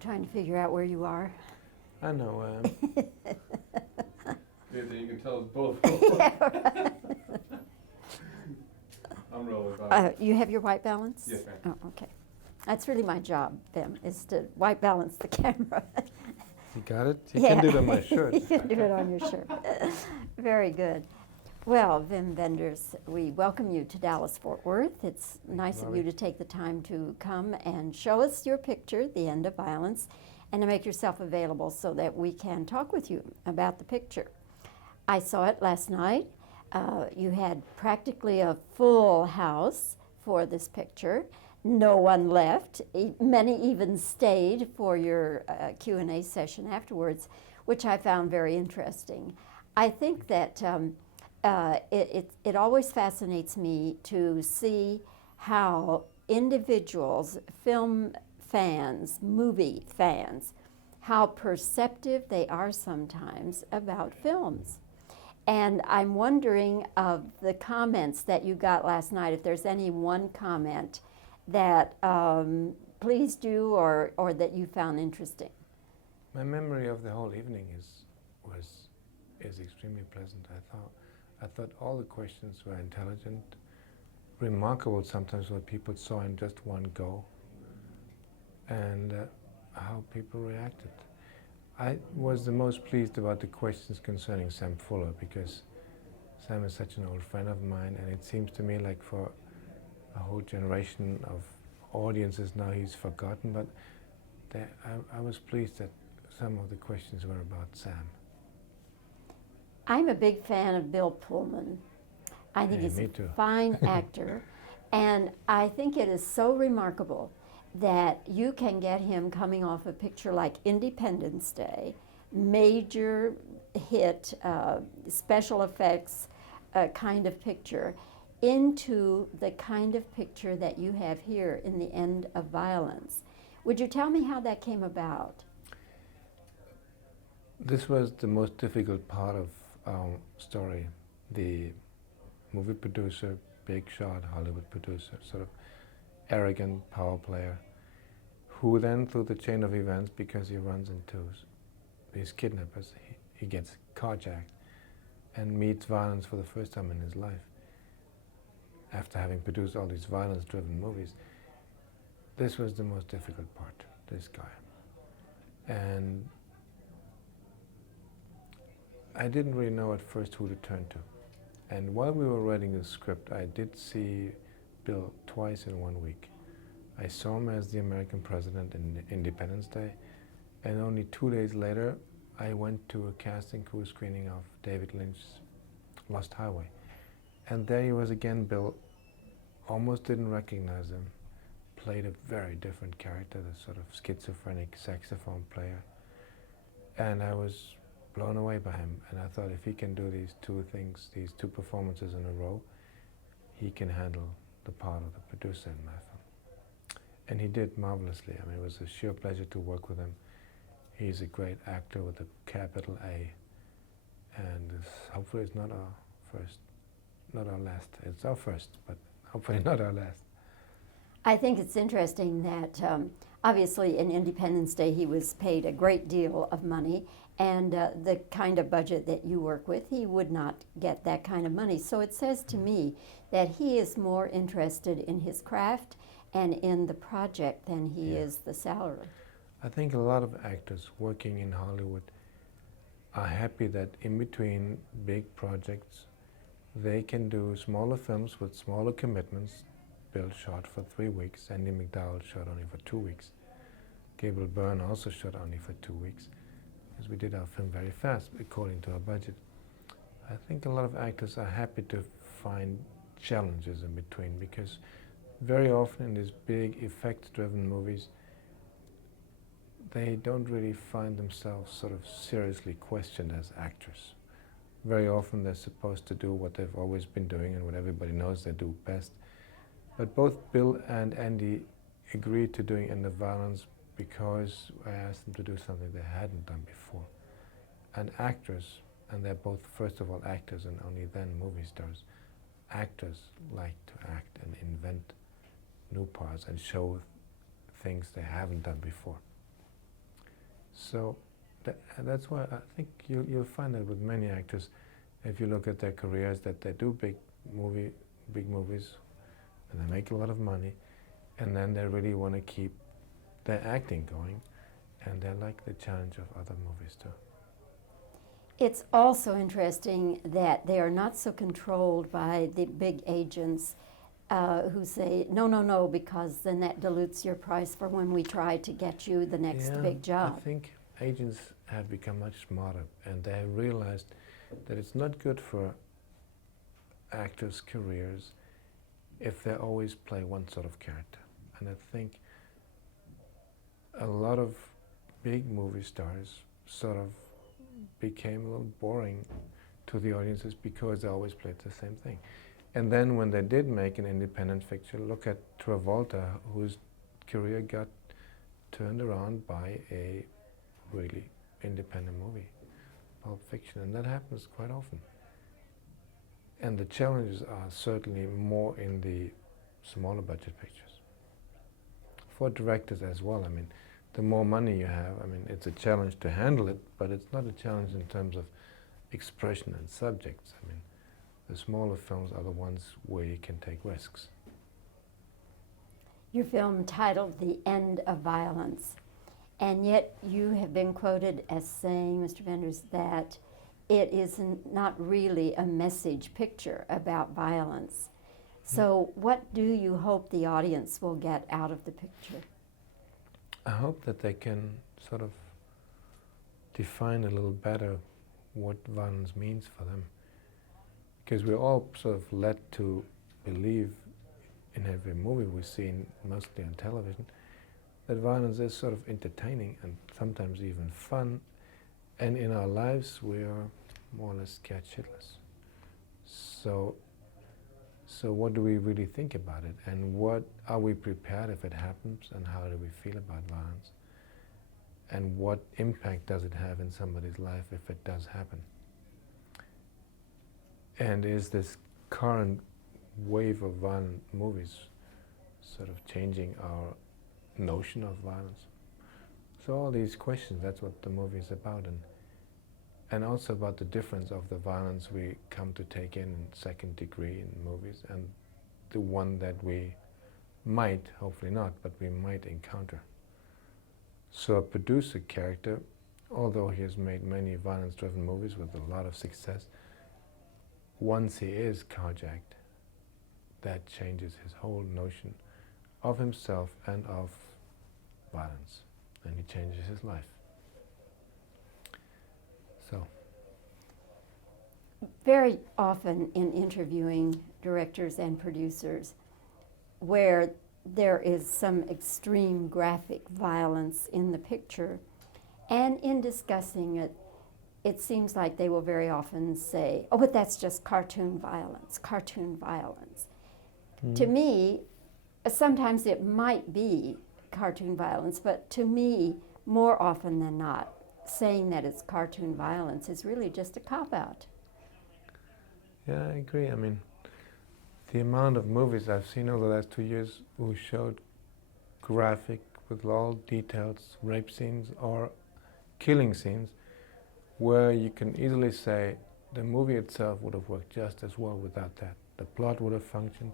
trying to figure out where you are. I know where I am. You can tell us both. Yeah, right. I'm rolling back. You have your white balance? Yes, ma'am. Oh, okay. That's really my job, Vim, is to white balance the camera. You got it? You can do it on my shirt. You can do it on your shirt. Very good. Well, Wim Wenders, we welcome you to Dallas-Fort Worth. It's nice of you to take the time to come and show us your picture, The End of Violence, and to make yourself available so that we can talk with you about the picture. I saw it last night. You had practically a full house for this picture. No one left. Many even stayed for your Q&A session afterwards, which I found very interesting. I think that it always fascinates me to see how individuals, film fans, movie fans, how perceptive they are sometimes about films. And I'm wondering of the comments that you got last night, if there's any one comment that pleased you or that you found interesting. My memory of the whole evening is extremely pleasant. I thought all the questions were intelligent, remarkable sometimes what people saw in just one go, and how people reacted. I was the most pleased about the questions concerning Sam Fuller, because Sam is such an old friend of mine, and it seems to me like for a whole generation of audiences now he's forgotten, but I was pleased that some of the questions were about Sam. I'm a big fan of Bill Pullman. I think he's a fine actor, and I think it is so remarkable that you can get him coming off a picture like Independence Day, major hit, special effects kind of picture, into the kind of picture that you have here in The End of Violence. Would you tell me how that came about? This was the most difficult part of our story. The movie producer, big shot Hollywood producer, sort of arrogant power player, who then through the chain of events, because he runs into these kidnappers, he gets carjacked and meets violence for the first time in his life. After having produced all these violence-driven movies, this was the most difficult part, this guy. And I didn't really know at first who to turn to. And while we were writing the script, I did see Bill twice in 1 week. I saw him as the American president in Independence Day, and only 2 days later, I went to a casting crew screening of David Lynch's Lost Highway. And there he was again, Bill. Almost didn't recognize him. Played a very different character, the sort of schizophrenic saxophone player. And I was blown away by him. And I thought if he can do these two things, these two performances in a row, he can handle the part of the producer in my film. And he did marvelously. I mean, it was a sheer pleasure to work with him. He's a great actor with a capital A. And hopefully it's not our first. Not our last. It's our first, but hopefully not our last. I think it's interesting that obviously in Independence Day he was paid a great deal of money, and the kind of budget that you work with, he would not get that kind of money. So it says to me that he is more interested in his craft and in the project than he is the salary. I think a lot of actors working in Hollywood are happy that in between big projects they can do smaller films with smaller commitments. Bill shot for 3 weeks. Andy McDowell shot only for 2 weeks. Gabriel Byrne also shot only for 2 weeks, because we did our film very fast according to our budget. I think a lot of actors are happy to find challenges in between, because very often in these big effect-driven movies they don't really find themselves sort of seriously questioned as actors. Very often they're supposed to do what they've always been doing and what everybody knows they do best. But both Bill and Andy agreed to doing End of Violence because I asked them to do something they hadn't done before. And actors, and they're both first of all actors and only then movie stars, actors like to act and invent new parts and show things they haven't done before. So that's why I think you'll find that with many actors, if you look at their careers, that they do big movies, and they make a lot of money, and then they really want to keep their acting going, and they like the challenge of other movies too. It's also interesting that they are not so controlled by the big agents who say, no, because then that dilutes your price for when we try to get you the next big job. I think agents have become much smarter, and they have realized that it's not good for actors' careers if they always play one sort of character. And I think a lot of big movie stars sort of became a little boring to the audiences because they always played the same thing. And then when they did make an independent feature, look at Travolta, whose career got turned around by a really independent movie, Pulp Fiction, and that happens quite often. And the challenges are certainly more in the smaller budget pictures. For directors as well, I mean, the more money you have, I mean, it's a challenge to handle it, but it's not a challenge in terms of expression and subjects. I mean, the smaller films are the ones where you can take risks. Your film titled The End of Violence, and yet you have been quoted as saying, Mr. Wenders, that it is not really a message picture about violence. So what do you hope the audience will get out of the picture? I hope that they can sort of define a little better what violence means for them. Because we're all sort of led to believe in every movie we see, mostly on television, that violence is sort of entertaining and sometimes even fun. And in our lives, we are more or less scared shitless. So what do we really think about it? And what are we prepared if it happens? And how do we feel about violence? And what impact does it have in somebody's life if it does happen? And is this current wave of violent movies sort of changing our notion of violence? So all these questions, that's what the movie is about, and also about the difference of the violence we come to take in second degree in movies and the one that we might, hopefully not, but we might encounter. So a producer character, although he has made many violence-driven movies with a lot of success, once he is carjacked, that changes his whole notion of himself and of violence, and he changes his life. So, very often in interviewing directors and producers, where there is some extreme graphic violence in the picture, and in discussing it, it seems like they will very often say, oh, but that's just cartoon violence, cartoon violence. To me, sometimes it might be cartoon violence, but to me, more often than not, saying that it's cartoon violence is really just a cop-out. yeah, I agree. I mean, the amount of movies I've seen over the last 2 years who showed graphic with all details, rape scenes or killing scenes, where you can easily say the movie itself would have worked just as well without that. The plot would have functioned,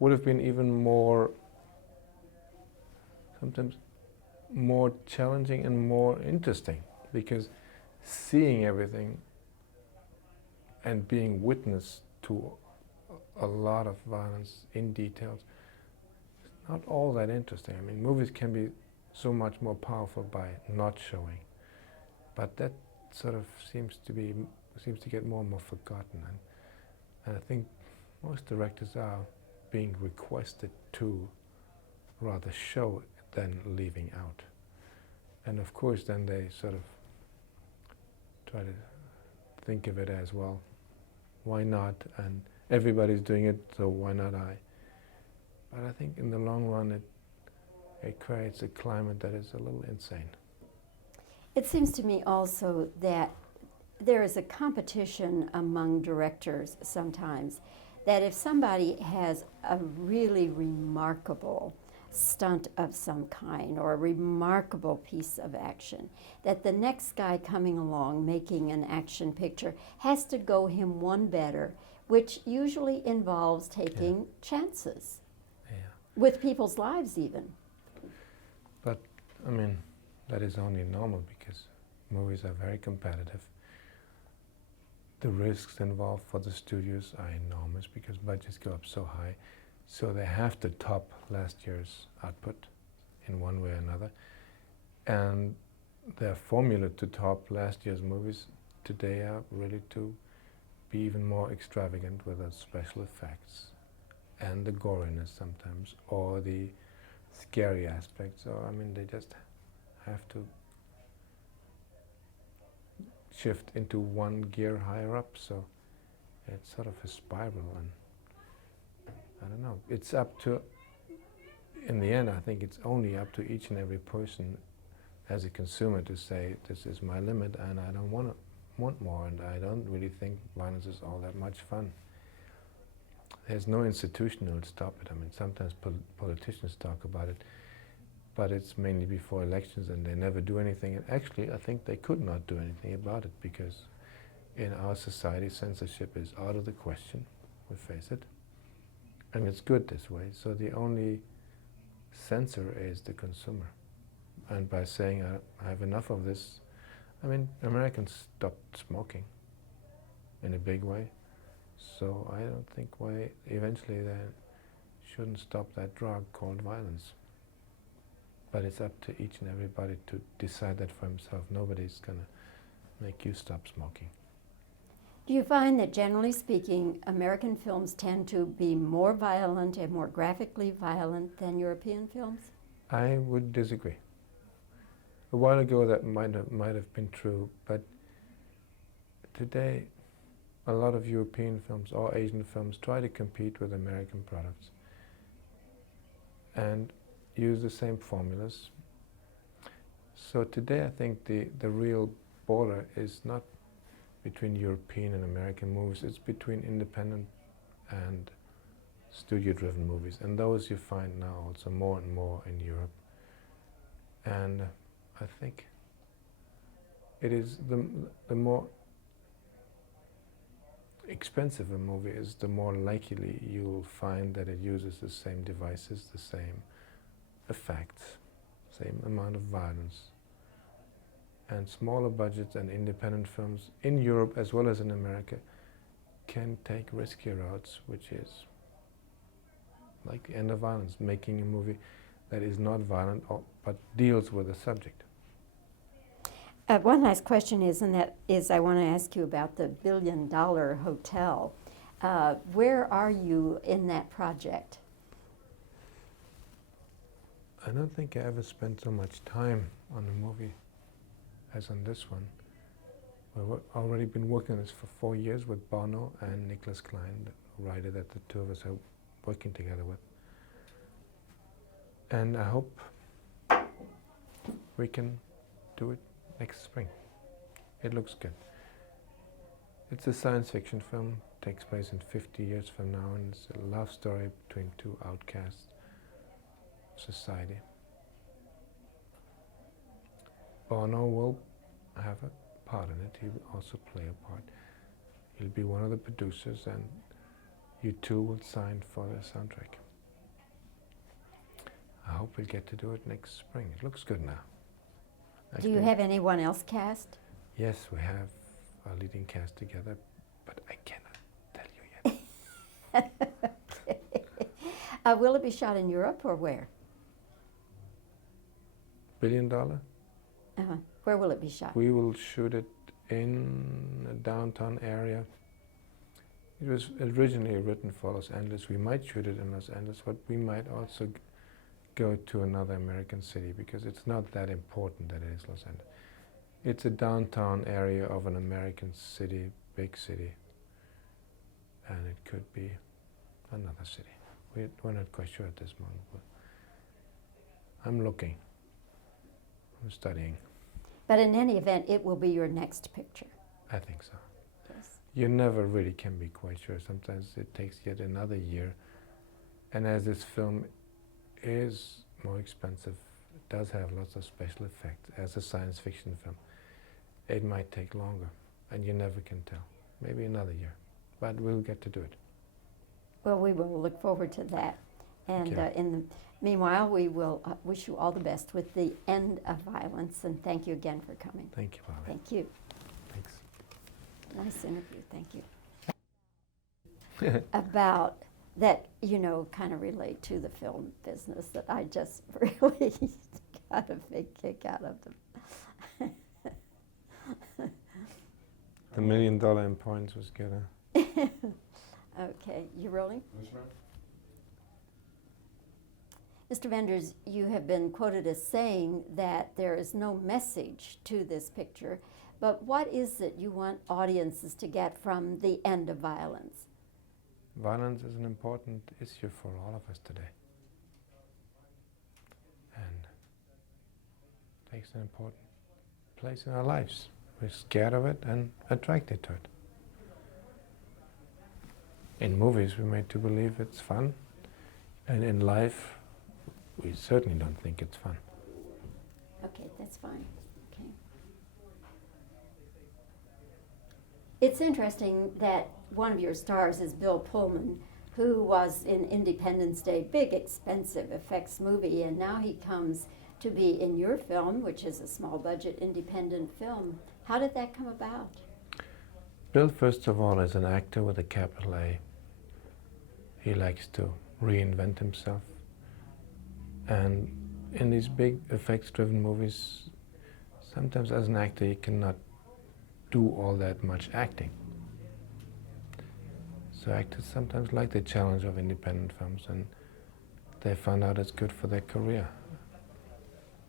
would have been even more, sometimes more challenging and more interesting, because seeing everything and being witness to a lot of violence in details is not all that interesting. I mean, movies can be so much more powerful by not showing, but that sort of seems to get more and more forgotten, and I think most directors are being requested to rather show than leaving out. And of course then they sort of try to think of it as, well, why not? And everybody's doing it, so why not I? But I think in the long run it creates a climate that is a little insane. It seems to me also that there is a competition among directors sometimes, that if somebody has a really remarkable stunt of some kind or a remarkable piece of action, that the next guy coming along making an action picture has to go him one better, which usually involves taking chances with people's lives even. But, I mean, that is only normal because movies are very competitive. The risks involved for the studios are enormous because budgets go up so high. So they have to top last year's output in one way or another. And their formula to top last year's movies today are really to be even more extravagant with the special effects and the goriness sometimes, or the scary aspects. Or, I mean, they just have to shift into one gear higher up. So it's sort of a spiral, and I don't know. It's up to, in the end, I think it's only up to each and every person as a consumer to say, this is my limit and I don't want more, and I don't really think violence is all that much fun. There's no institution that will stop it. I mean, sometimes politicians talk about it, but it's mainly before elections and they never do anything. And actually, I think they could not do anything about it because in our society, censorship is out of the question, we face it. And it's good this way. So the only censor is the consumer. And by saying, I have enough of this, I mean, Americans stopped smoking in a big way. So I don't think why eventually they shouldn't stop that drug called violence. But it's up to each and everybody to decide that for himself. Nobody's going to make you stop smoking. Do you find that, generally speaking, American films tend to be more violent and more graphically violent than European films? I would disagree. A while ago that might have been true, but today a lot of European films or Asian films try to compete with American products and use the same formulas. So today I think the real border is not between European and American movies, it's between independent and studio-driven movies, and those you find now also more and more in Europe. And I think it is the more expensive a movie is, the more likely you'll find that it uses the same devices, the same effects, same amount of violence. And smaller budgets and independent films in Europe as well as in America can take riskier routes, which is like the end of violence, making a movie that is not violent but deals with the subject. One last question is, and that is, I want to ask you about the $1 billion hotel. Where are you in that project? I don't think I ever spent so much time on a movie as on this one. We've already been working on this for 4 years with Bono and Nicholas Klein, the writer that the two of us are working together with. And I hope we can do it next spring. It looks good. It's a science fiction film, takes place in 50 years from now, and it's a love story between two outcasts of society. Bono will have a part in it. He will also play a part. He'll be one of the producers, and you two will sign for the soundtrack. I hope we'll get to do it next spring. It looks good now. Do you have anyone else cast? Yes, we have our leading cast together, but I cannot tell you yet. Will it be shot in Europe or where? $1 billion? Where will it be shot? We will shoot it in a downtown area. It was originally written for Los Angeles. We might shoot it in Los Angeles, but we might also go to another American city because it's not that important that it is Los Angeles. It's a downtown area of an American city, big city, and it could be another city. We're not quite sure at this moment, but I'm looking. I'm studying. But in any event, it will be your next picture. I think so. Yes. You never really can be quite sure. Sometimes it takes yet another year. And as this film is more expensive. It does have lots of special effects. As a science fiction film, it might take longer, and you never can tell. Maybe another year, but we'll get to do it. Well, we will look forward to that. And Okay. in the meanwhile, we will wish you all the best with the end of violence, and thank you again for coming. Thank you, Bobbie. Thank you. Thanks. Nice interview, thank you. About that, you know, kind of relate to the film business that I just really got a big kick out of them. The $1 million in points was good, huh? Okay, you rolling? That's right. Mr. Wenders, you have been quoted as saying that there is no message to this picture, but what is it you want audiences to get from the end of violence? Violence is an important issue for all of us today, and takes an important place in our lives. We're scared of it and attracted to it. In movies, we're made to believe it's fun, and in life, we certainly don't think it's fun. Okay, that's fine. Okay. It's interesting that one of your stars is Bill Pullman, who was in Independence Day, big, expensive effects movie, and now he comes to be in your film, which is a small budget independent film. How did that come about? Bill, first of all, is an actor with a capital A. He likes to reinvent himself. And in these big effects-driven movies, sometimes as an actor you cannot do all that much acting. So actors sometimes like the challenge of independent films, and they found out it's good for their career.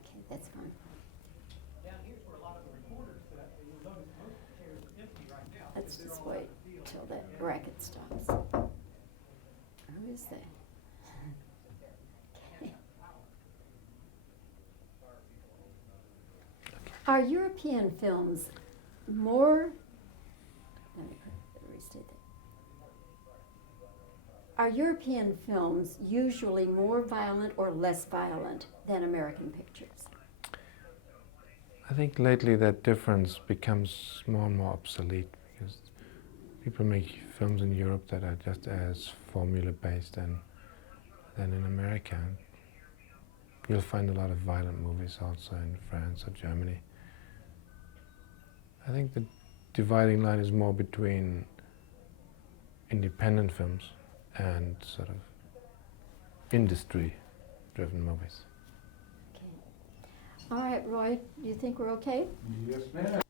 Okay, that's fine. Let's just wait till that racket stops. Who is that? Okay. Are European films more, let me restate that. Are European films usually more violent or less violent than American pictures? I think lately that difference becomes more and more obsolete, because people make films in Europe that are just as formula-based than in America. You'll find a lot of violent movies also in France or Germany. I think the dividing line is more between independent films and sort of industry-driven movies. Okay. All right, Roy, you think we're okay? Yes, ma'am.